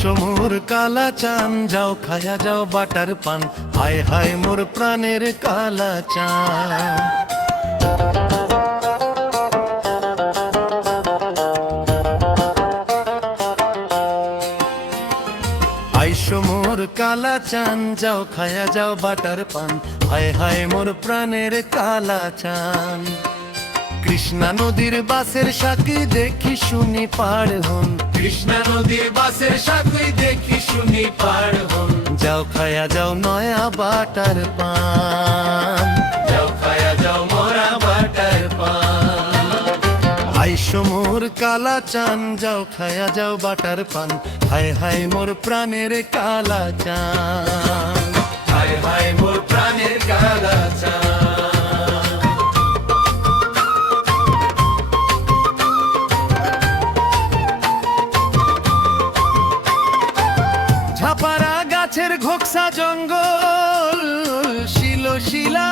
আইসো মোর কালা চান, যাও খায়া যাও বাটার পান, হায় হায় মোর প্রাণের কালা চান। আইসো মোর কালা চান, যাও খায়া যাও বাটার পান, হায় হায় মোর প্রাণের কালা চান। কৃষ্ণা নদীর বাসের সাকি দেখি শুনি পার হন, কৃষ্ণা নদীর বাসের সাকি দেখি শুনি পার হন। যাও খায়া যাও নয়া বাটার পান, যাও খায়া যাও মোরা বাটার পান। আইসো মোর কালা চান, যাও খায়া যাও বাটার পান, হায় হায় মোর প্রাণের কালা চান, হায় হায় মোর প্রাণের কালা চান। ঝাপারা গাছের ঘোকসা জঙ্গল, শিলা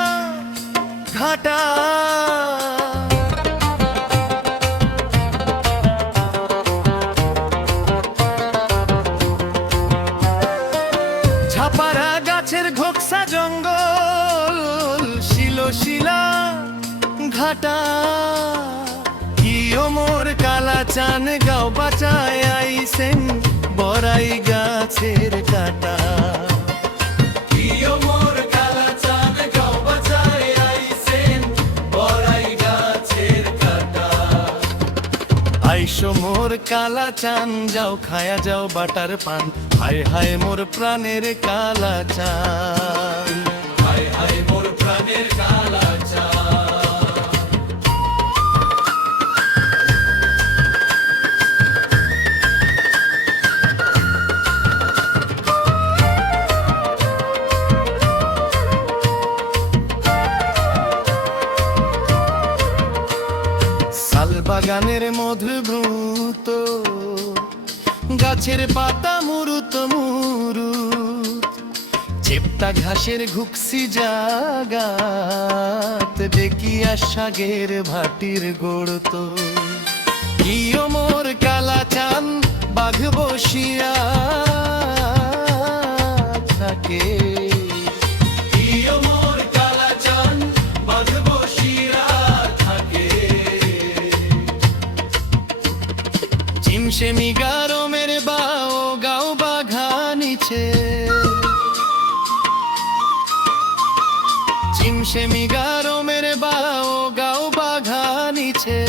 ঘাটা, ঝাপারা গাছের ঘোকসা জঙ্গল, শিলা ঘাটা। কিও মোর কালা চান, গাও বাঁচায় আইসেন বড়াই গাছের কাটা। কিও মোর কালা চান, গাও বাঁচায় আইসেন বড়াই গাছের কাটা। আইসো মোর কালা চান, যাও খায়া যাও বাটার পান, হায় হায় মোর প্রাণের কালা চান, হায় হায় মোর প্রাণের কালা চান। বাগানের মধুভূত, গাছের পাতা মুরুত মুরুত, চেপ্টা ঘাসের ঘুকসি জাগাত, দেখিয়া শাগের ভাটির গোড়ত। কিও মোর কালা চান, বাঘ বসিয়া থাকে, চিমসেমি গারমের বাও গাও বাঘানিছে, চিমসেমি গারমের বাও গাও বাঘানিছে।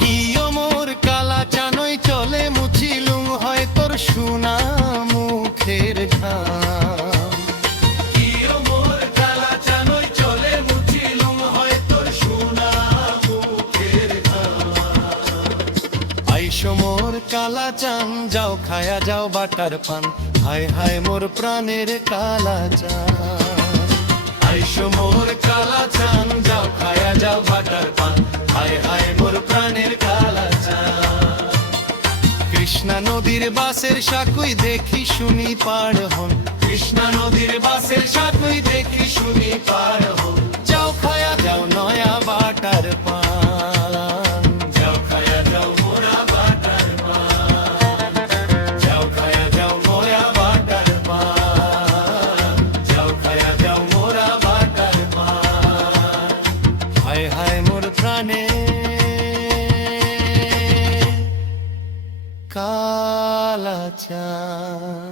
কিও মোর কালা চানই চলে মুছিলুম হয় তোর সোনা মুখের ঘাম। আইসো মোর কালা চান, যাও খায়া যাও বাটার পান, হায় হায় মোর প্রাণের কালা চান। আইসো মোর কালা চান, যাও খায়া যাও বাটার পান, হায় হায় মোর প্রাণের কালা চান। কৃষ্ণা নদীর বাসের সাকুই দেখি শুনি পার হন, কৃষ্ণা নদীর বাসের সাকুই দেখি শুনি পার হন। যাও খায়া যাও নয়া বাটার পান, যাও খায়া যাও মোরা বাটার পান, যাও খায়া যাও মোরা বাটার পান, যাও খায়া যাও মোরা বাটার পান। হায় হায় মোর প্রাণে কালা চান।